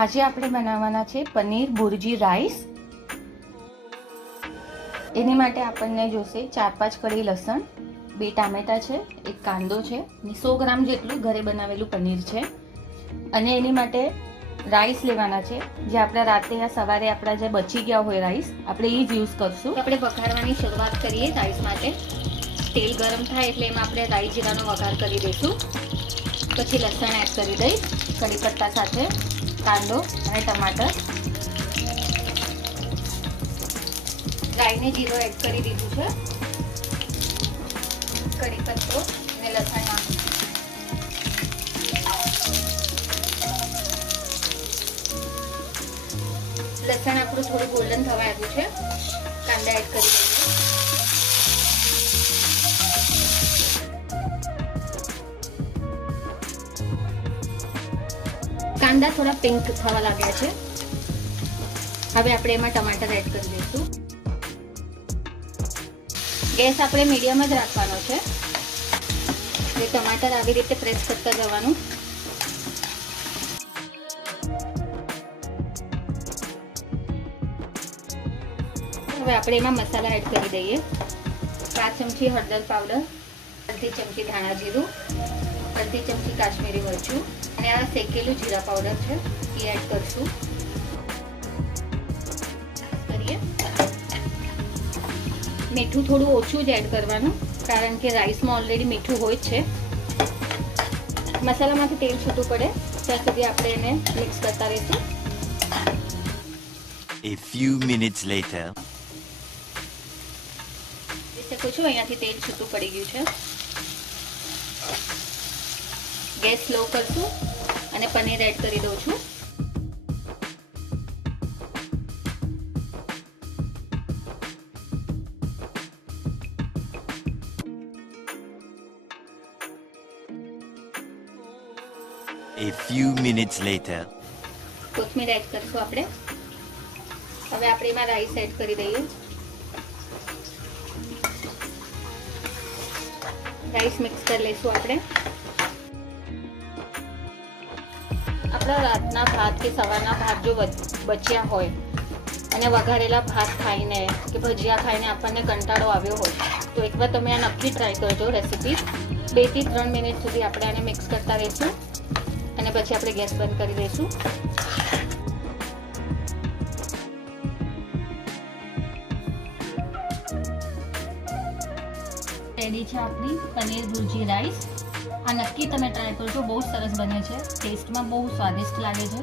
આજે આપણે બનાવવાના છે પનીર ભુરજી રાઈસ। એની માટે આપણને જોશે 4-5 કળી લસણ, 2 ટામેટા છે, 1 કાંદો છે અને 100 ગ્રામ જેટલું ઘરે બનાવેલું પનીર છે। અને એની માટે રાઈસ લેવાના છે, જે આપણે રાતે યા સવારે આપણા જે બચી ગયા હોય રાઈસ, આપણે એ જ યુઝ કરશું। આપણે વઘારવાની શરૂઆત કરીએ રાઈસ માટે। તેલ ગરમ થાય એટલે એમાં આપણે રાઈ જીરાનો વઘાર કરી દઈશું। પછી લસણ એડ કરી દઈશ, કઢી પત્તા સાથે કાંદો અને ટમાટર। રાઈને જીરો એડ કરી દીધું છે, કઢી પત્તો અને લસણ નાખું। લસણ આપણું થોડું ગોલ્ડન થવા આવ્યું છે, કાંદા એડ કરી દઈએ। કાંદા થોડા પિંક થવા લાગ્યા છે, હવે આપણે એમાં ટમાટર એડ કરી દઈશું। ગેસ આપણે મીડિયમ જ રાખવાનો છે, એટલે ટમાટર આવી રીતે પ્રેસ કરતા જવાનું। હવે આપણે એમાં મસાલા એડ કરી દઈએ। 4 ચમચી હળદર પાવડર, અડધી ચમચી ધાણા જીરું, અડધી ચમચી કાશ્મીરી મરચું અને આ શેકેલું જીરા પાવડર છે એ એડ કરશું। મીઠું થોડું ઓછું જ એડ કરવાનું, કારણ કે રાઈસમાં ઓલરેડી મીઠું હોય જ છે। મસાલામાંથી તેલ છૂટું પડે ત્યાં સુધી આપણે એને મિક્સ કરતા રહીશું। A few minutes later. જોઈ શકો છો અહીંયાથી તેલ છૂટું પડી ગયું છે। ગેસ સ્લો કરશું અને પનીર એડ કરી દઉં છું। A few minutes later. કોથમીર એડ કરીશું આપણે। હવે આપણે એમાં રાઈસ એડ કરી દઈએ। રાઈસ મિક્સ કરી લઈશું આપણે। આપણા રાતના ભાત કે સવારના ભાત જો બચ્યા હોય અને વઘારેલા ભાત ખાઈને કે ભજીયા ખાઈને આપણને કંટાળો આવ્યો હોય તો એકવાર તમે આ નક્કી ટ્રાય કરજો રેસીપી। 2 થી 3 મિનિટ સુધી આપણે આને મિક્સ કરતા રહીશું અને પછી આપણે ગેસ બંધ કરી દઈશું। રેડી છે આપણી પનીર ભુરજી રાઈસ। આ નક્કી તમે ટ્રાય કરજો, બહુ સરસ બને છે, ટેસ્ટમાં બહુ સ્વાદિષ્ટ લાગે છે।